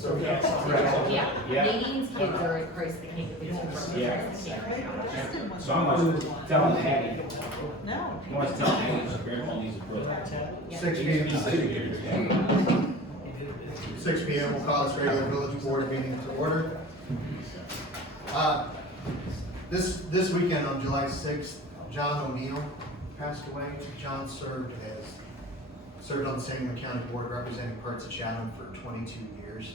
So, yeah. Yeah, Nadine's kids are at Christ the King, the two from Yeah. Christ the King. So I'm gonna tell Patty, No. I want to tell Patty that grandma needs a book. 6 p.m. 6 p.m. We'll call this regular village board meeting to order. This weekend on July 6th, John O'Neill passed away. John served on the Sangamon County Board representing parts of Chatham for 22 years.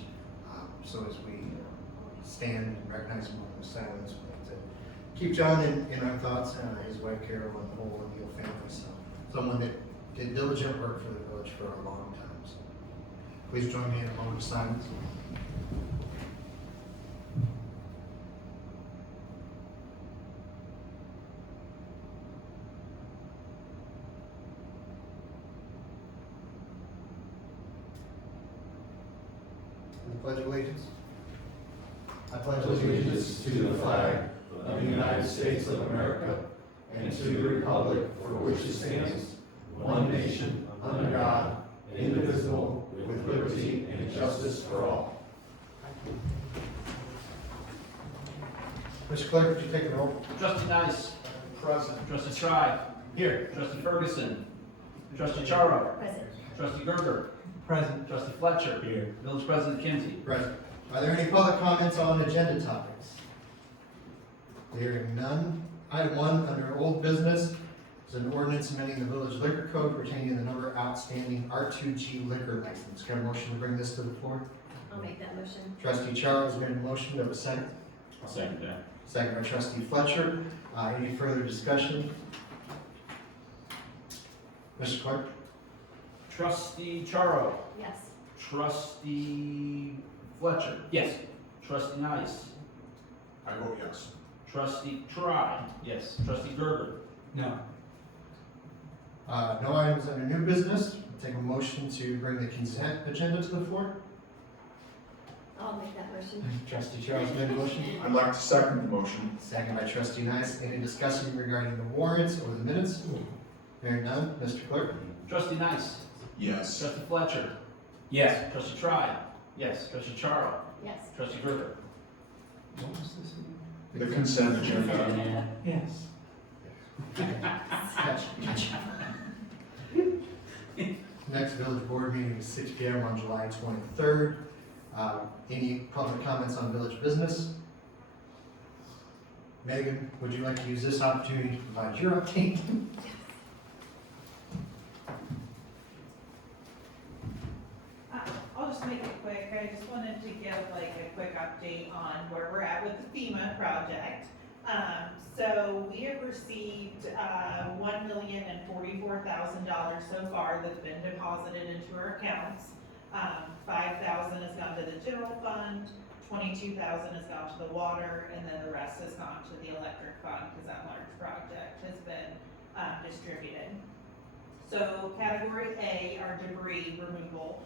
So as we stand and recognize him in silence, we like to keep John in our thoughts, his wife Carol and the whole O'Neill family. So someone that did diligent work for the village for a long time. So please join me in a moment of silence. The Pledge of Allegiance. I pledge Allegiance to the flag of the United States of America and to the republic for which it stands, one nation, under God, indivisible, with liberty and justice for all. Mr. Clerk, would you take the roll? Trustee Nice. Present. Trustee Tribe. Here. Trustee Ferguson. Trustee Charo. Present. Trustee Gerger. Present. Trustee Fletcher. Here. Village President Kinsey. Present. Are there any public comments on agenda topics? Hearing none. Item 1 under old business is an ordinance amending the village liquor code pertaining to the number of outstanding R2G liquor license. Can I have a motion to bring this to the floor? I'll make that motion. Trustee Charles made a motion. Do we have a second? I'll second that. Second by Trustee Fletcher. Any further discussion? Mr. Clerk? Trustee Charo. Yes. Trustee Fletcher. Yes. Trustee Nice. I vote yes. Trustee Tribe. Yes. Trustee Gerger. No. No items under new business. Take a motion to bring the consent agenda to the floor. I'll make that motion. Trustee Charles made a motion. I'd like to second the motion. Second by Trustee Nice. Any discussion regarding the warrants or the minutes? Hearing none. Mr. Clerk? Trustee Nice. Yes. Trustee Fletcher. Yes. Trustee Tribe. Yes. Trustee Charo. Yes. Trustee Gerger. What was this again? The consent agenda. Yes. Next village board meeting is 6 p.m. on July 23rd. Any public comments on village business? Megan, would you like to use this opportunity to provide your update? I'll just make it quick. I just wanted to give like a quick update on where we're at with the FEMA project. So we have received $1,044,000 so far that's been deposited into our accounts. 5,000 has gone to the general fund, 22,000 has gone to the water, and then the rest has gone to the electric fund because that large project has been distributed. So category A, our debris removal,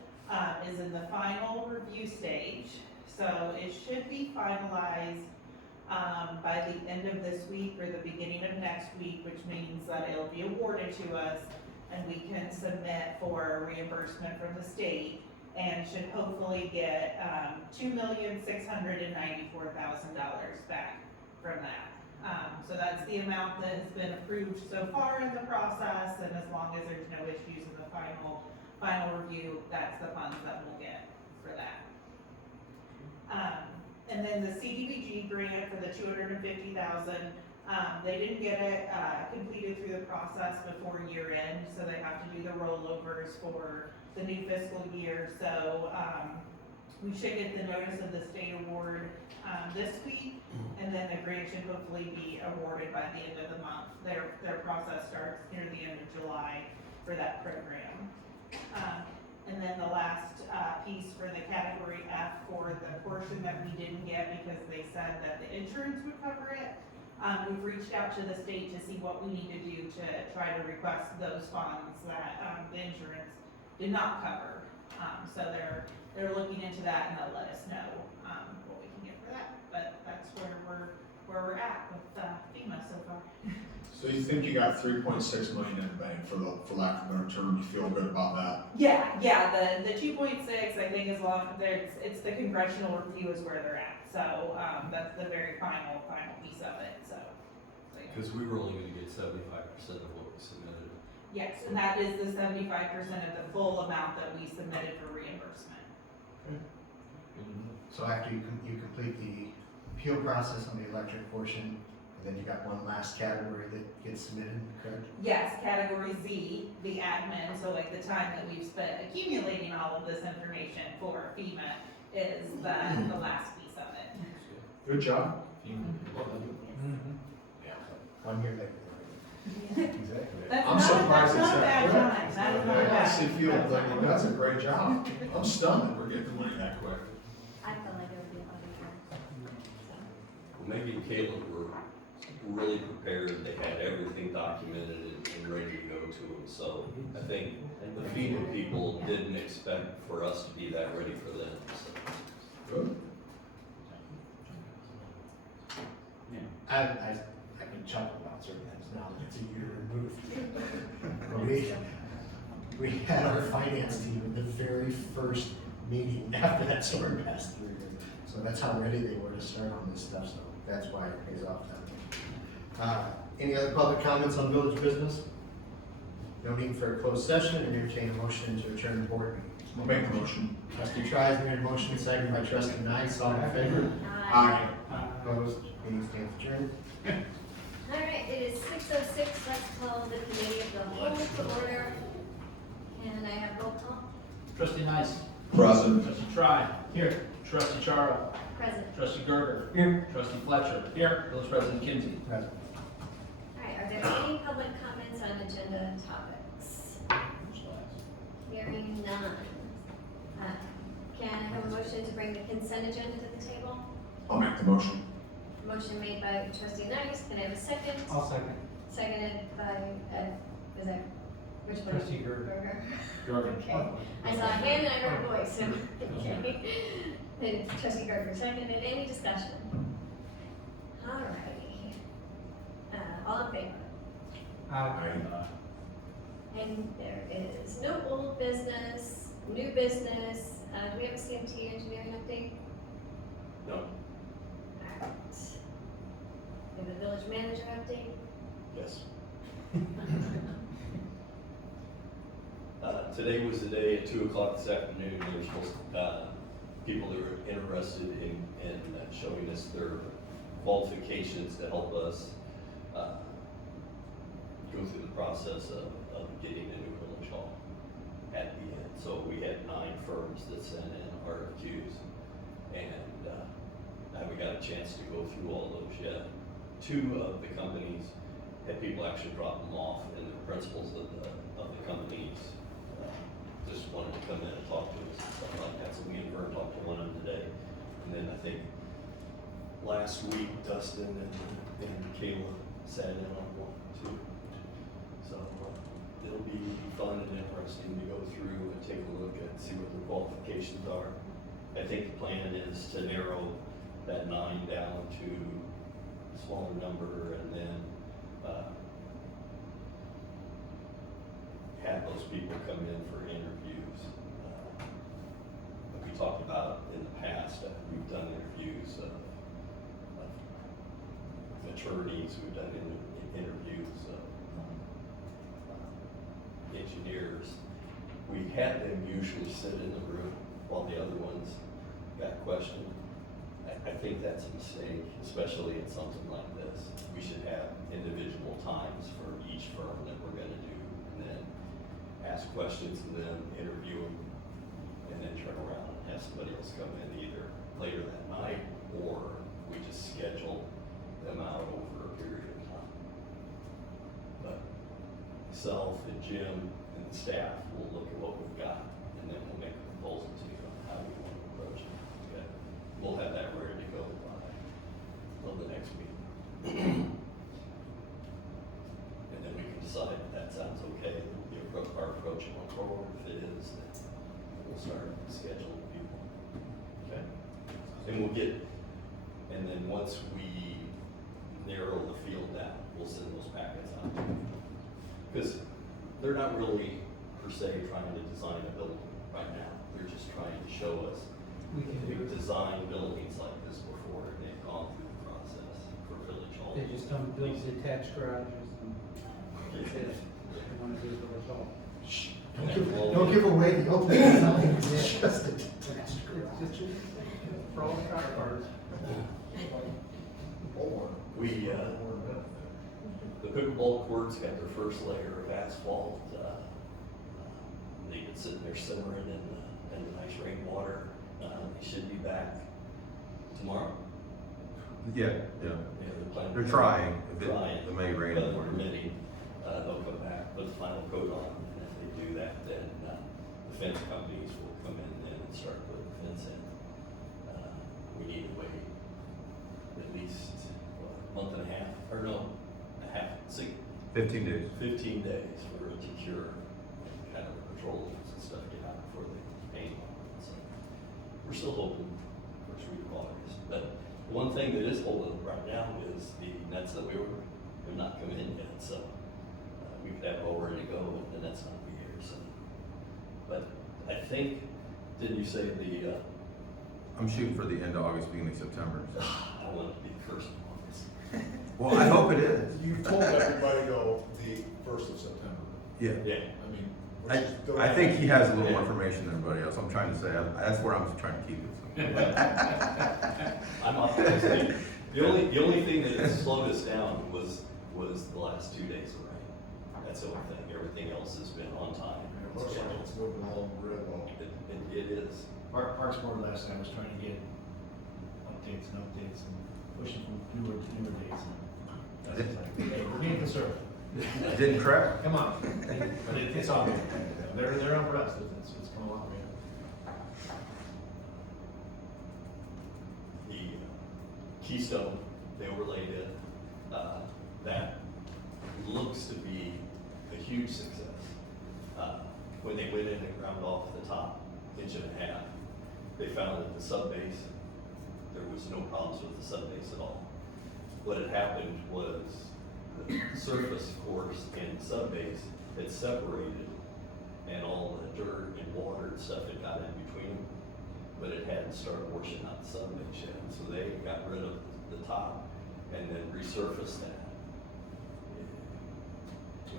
is in the final review stage. So it should be finalized by the end of this week or the beginning of next week, which means that it'll be awarded to us and we can submit for reimbursement from the state and should hopefully get $2,694,000 back from that. So that's the amount that has been approved so far in the process, and as long as there's no issues in the final review, that's the funds that we'll get for that. And then the CDBG grant for the $250,000, they didn't get it completed through the process before year end, so they have to do the rollovers for the new fiscal year. So we should get the notice of the state award this week, and then the grant should hopefully be awarded by the end of the month. Their process starts near the end of July for that program. And then the last piece for the category F for the portion that we didn't get because they said that the insurance would cover it. We've reached out to the state to see what we need to do to try to request those funds that the insurance did not cover. So they're looking into that and they'll let us know what we can get for that. But that's where we're at with FEMA so far. So you think you got 3.6 million in the bank for lack of a better term, you feel good about that? Yeah, the 2.6, I think as long, it's the congressional review is where they're at, so, that's the very final piece of it, so. Yeah. Because we were only gonna get 75% of what we submitted. Yes, and that is the 75% of the full amount that we submitted for reimbursement. So after you complete the appeal process on the electric portion, and then you got one last category that gets submitted, correct? Yes, category Z, the admin, so like the time that we've spent accumulating all of this information for FEMA is the last piece of it. Good job. One year later. Exactly. That's I'm not, surprised that's it's not a that bad quick. time, that is not I bad. honestly feel like that's a great job. I'm stunned that we're getting the money that quick. I felt like it would be a lot easier. Well, Maggie and Caleb were really prepared, they had everything documented and ready to go to them, so I think the FEMA people didn't expect for us to be that ready for them, so. Good. I can chuckle about certain things now that it's a year removed. We had our finance team at the very first meeting after that storm passed through here. So that's how ready they were to start on this stuff, so that's why it pays off that way. Any other public comments on village business? No need for a closed session, and entertain a motion to adjourn the board meeting. I'll make the motion. Trustee Trice made a motion, second by trustee Nice, all in favor? Aye. Opposed, meeting stands adjourned. All right, it is 6:06, let's call the committee of the whole to order. Can I have roll call? Trustee Nice. Present. Trustee Tribe. Here. Trustee Charles. Present. Trustee Gerger. Here. Trustee Fletcher. Here. Village President Kinsey. Present. All right, are there any public comments on agenda topics? Hearing none. Can I have a motion to bring the consent agenda to the table? I'll make the motion. Motion made by trustee Nice, can I have a second? I'll second. Seconded by, is that, which one? Trustee Gerger. Gerger. Okay. I saw a hand and I heard a voice, so, okay. And trustee Gerger seconded, any discussion? All righty. All in favor? Aye. And there is no old business, new business, do we have a CMT engineering update? No. Alright. We have a village manager update? Yes. Today was the day at 2:00 this afternoon, there were supposed to, people that were interested in showing us their qualifications to help us, go through the process of getting a new village hall at the end. So we had 9 firms that sent in RFQs, and, we got a chance to go through all those yet. 2 of the companies had people actually drop them off, and the principals of the companies just wanted to come in and talk to us and stuff like that. So me and Vern talked to one of them today, and then I think last week Dustin and Kayla sat in on one too. So it'll be fun and interesting to go through and take a look at, see what the qualifications are. I think the plan is to narrow that 9 down to a smaller number, and then have those people come in for interviews. Like we talked about in the past, we've done interviews of attorneys, we've done interviews of engineers. We had them usually sit in the room while the other ones got questioned. I think that's a mistake, especially in something like this. We should have individual times for each firm that we're gonna do, and then ask questions and then interview them, and then turn around and have somebody else come in either later that night, or we just schedule them out over a period of time. But myself and Jim and the staff will look at what we've got, and then we'll make a proposal to you on how we want to approach it. Okay? We'll have that ready to go by the next meeting. And then we can decide if that sounds okay, our approach going forward. If it is, then we'll start scheduling people. Okay? And we'll get, and then once we narrow the field down, we'll send those packets out. Because they're not really, per se, trying to design a building right now. They're just trying to show us we've designed buildings like this before, and they've gone through the process for Village Hall. They just don't build detached garages and they want to do the result. Don't give away the open design, it's just a detached garage. It's just for all the car parts. We, the pickleball courts got their first layer of asphalt. They've been sitting there simmering in the nice rainwater. They should be back tomorrow. Yeah, yeah. Yeah, planning. They're trying, if Trying. the May rain. Weather permitting, they'll come back, put the final coat on, and if they do that, then, the fence companies will come in then and start putting the fence in. We need to wait at least, what, a month and a half, or no, a half, 15 days. 15 days for it to cure and kind of the petroleum and stuff get out before they paint on it, so. We're still hoping for sweet August, but one thing that is holding up right now is the nets that we ordered have not come in yet, so we could have it all ready to go and the nets not be here, so. But I think, didn't you say the, I'm shooting for the end of August, beginning of September. So. I want it to be the first of August. Well, I hope it is. You've told everybody to go the 1st of September. Yeah. Yeah, I mean, which is still- I think he has a little more information than everybody else. I'm trying to say, that's where I'm trying to keep it. I'm optimistic. The only thing that has slowed us down was the last 2 days of rain. That's the only thing. Everything else has been on time. It looks like it's moving along real well. It is. Parks Board last night was trying to get updates and pushing from newer to newer dates. And that's like, hey, we're being conservative. It didn't crack. Come on, but it's all good. They're impressed. It's come a long way. The Keystone, they overlaid it, that looks to be a huge success. When they went in and ground off the top inch and a half, they found that the subbase, there was no problems with the subbase at all. What had happened was the surface course and subbase had separated, and all the dirt and water and stuff had got in between them, but it hadn't started washing out the subbase yet. So they got rid of the top and then resurfaced that. I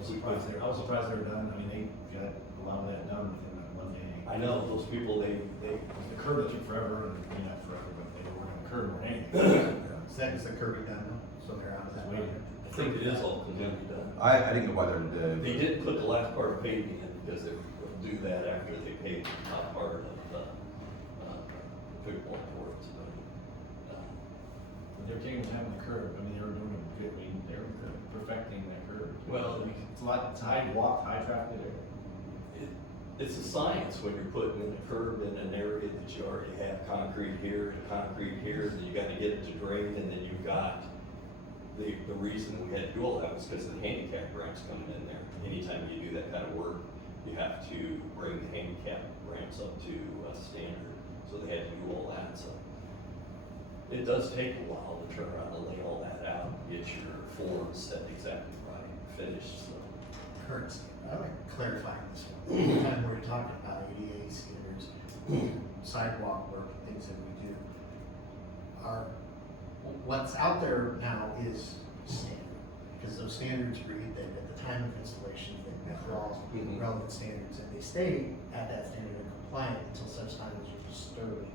was surprised they were done. I mean, they got a lot of that done within that one day. I know, those people, they, The curb took forever, and maybe not forever, but they were gonna curb or anything. Is the Kirby done now? So they're out of that. Waiting. I think it is all completely done. I didn't go by there today. They did put the last part of paving in because they will do that after they pave the top part of the pickleball courts. But they're taking time on the curb. I mean, they were doing a good, I mean, they were perfecting that curb. Well, It's a lot, it's high walk, high traffic area. It's a science when you're putting in a curb in an area that you already have concrete here and concrete here, and you gotta get it to drain, and then you've got, the reason we had to do all that was because of the handicap ramps coming in there. Anytime you do that kind of work, you have to bring the handicap ramps up to a standard, so they had to do all that, so. It does take a while to turn around and lay all that out, get your forms set exactly right, finished, so. Kurt, I'd like to clarify this one. Time we're talking about ADA standards, sidewalk work, and things that we do. What's out there now is standard, because those standards read that at the time of installation, they met all relevant standards, and they stay at that standard and compliant until such time as you're disturbing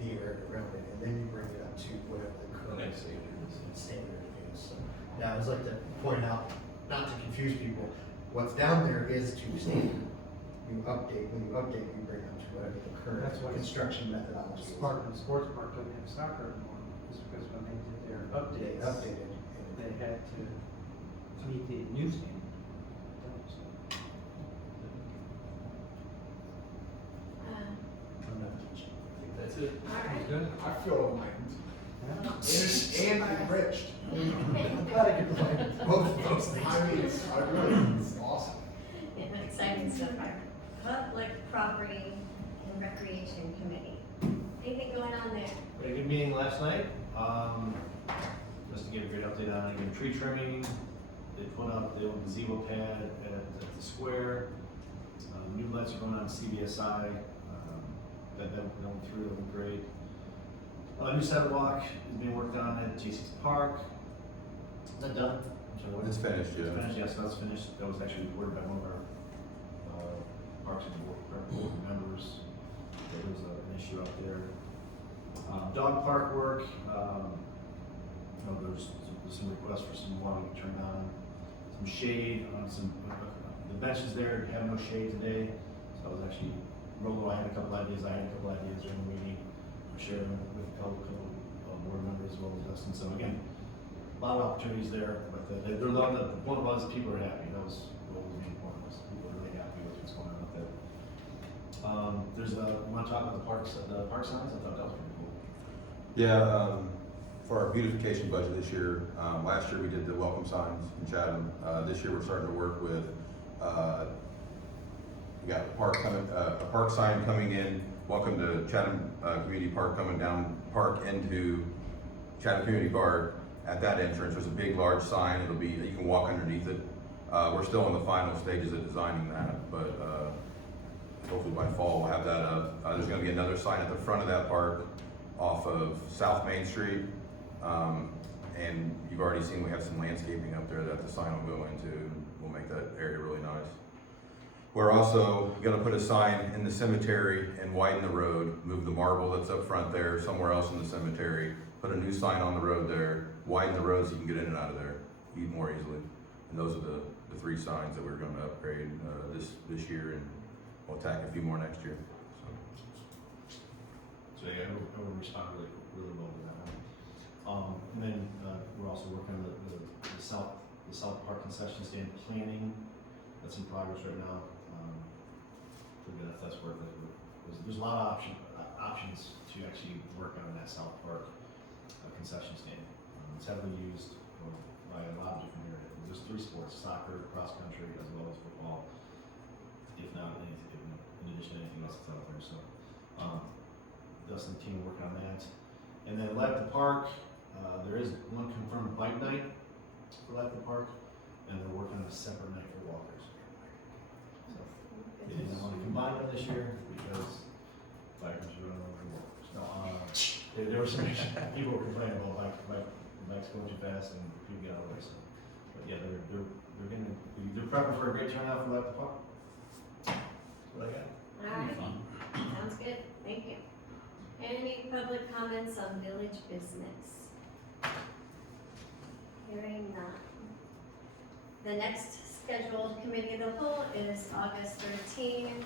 the area around it, and then you bring it up to whatever the current next standard is. So, yeah, I would like to point out, not to confuse people, what's down there is to standard. When you update, you bring up to whatever the current That's why construction methodology is. Sports park don't have soccer anymore, just because when they did their They updates, updated. they had to meet the new standard. I'm not teaching. I think that's it. All right. Good. I feel enlightened and enriched. I'm glad I could provide both of those things. I mean, it's awesome. Yeah, exciting stuff. Public Property and Recreation Committee. Anything going on there? We had a good meeting last night. just to get a great update on it. Again, tree trimming, they put up the old gazebo pad at the square. New lights are going on CBSI, that went through, that went great. New sidewalk is being worked on at JC's Park. Is that done? I'm sorry, what? It's finished, It's yeah. finished, yes, that's finished. That was actually reported by one of our, Parks and Board members. There was an issue out there. Dog park work, there's some requests for some water to be turned on, some shade on the benches there have no shade today. So I was actually, Rolo, I had a couple ideas during the meeting, I'm sharing with a couple board members as well as Dustin. So again, a lot of opportunities there, but they're the point was people are happy. That was what was the main point, was people are really happy with what's going on with that. You want to talk about the park signs? I thought that was pretty cool. Yeah, for our beautification budget this year, last year we did the welcome signs in Chatham. This year we're starting to work with, we got a park sign coming in, welcome to Chatham Community Park, coming down Park into Chatham Community Park. At that entrance, there's a big, large sign. It'll be, you can walk underneath it. We're still in the final stages of designing that, but hopefully by fall we'll have that up. There's gonna be another sign at the front of that park off of South Main Street. And you've already seen we have some landscaping up there that the sign will go into. We'll make that area really nice. We're also gonna put a sign in the cemetery and widen the road, move the marble that's up front there somewhere else in the cemetery, put a new sign on the road there, widen the road so you can get in and out of there even more easily. And those are the three signs that we're gonna upgrade this year, and we'll attack a few more next year. So yeah, I would respond really well to that one. And then we're also working on the South Park concession stand planning. That's in progress right now. Forget if that's worth it. There's a lot of options to actually work on that South Park concession stand. It's heavily used by a lot of different areas. There's 3 sports: soccer, cross country, as well as football. If not anything, in addition to anything else that's out there. So. Dustin and the team working on that. And then Light the Park, there is one confirmed bike night for Light the Park, and they're working on a separate night for walkers. So they didn't want to combine them this year because bikers are running over walkers. No, there were some people were complaining about bikes going too fast and people get out of the way. So, but yeah, they're prepping for a great turnout for Light the Park. That's what I got. All right, sounds good, thank you. Any public comments on village business? Hearing none. The next scheduled committee of the whole is August 13.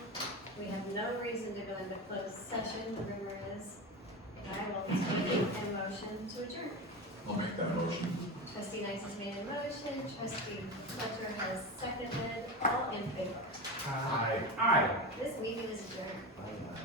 We have no reason to go into closed session, the rumor is. I will take a motion to adjourn. I'll make that motion. Trustee Nice has made a motion, trustee Fletcher has seconded, all in favor. Aye. Aye. This meeting is adjourned.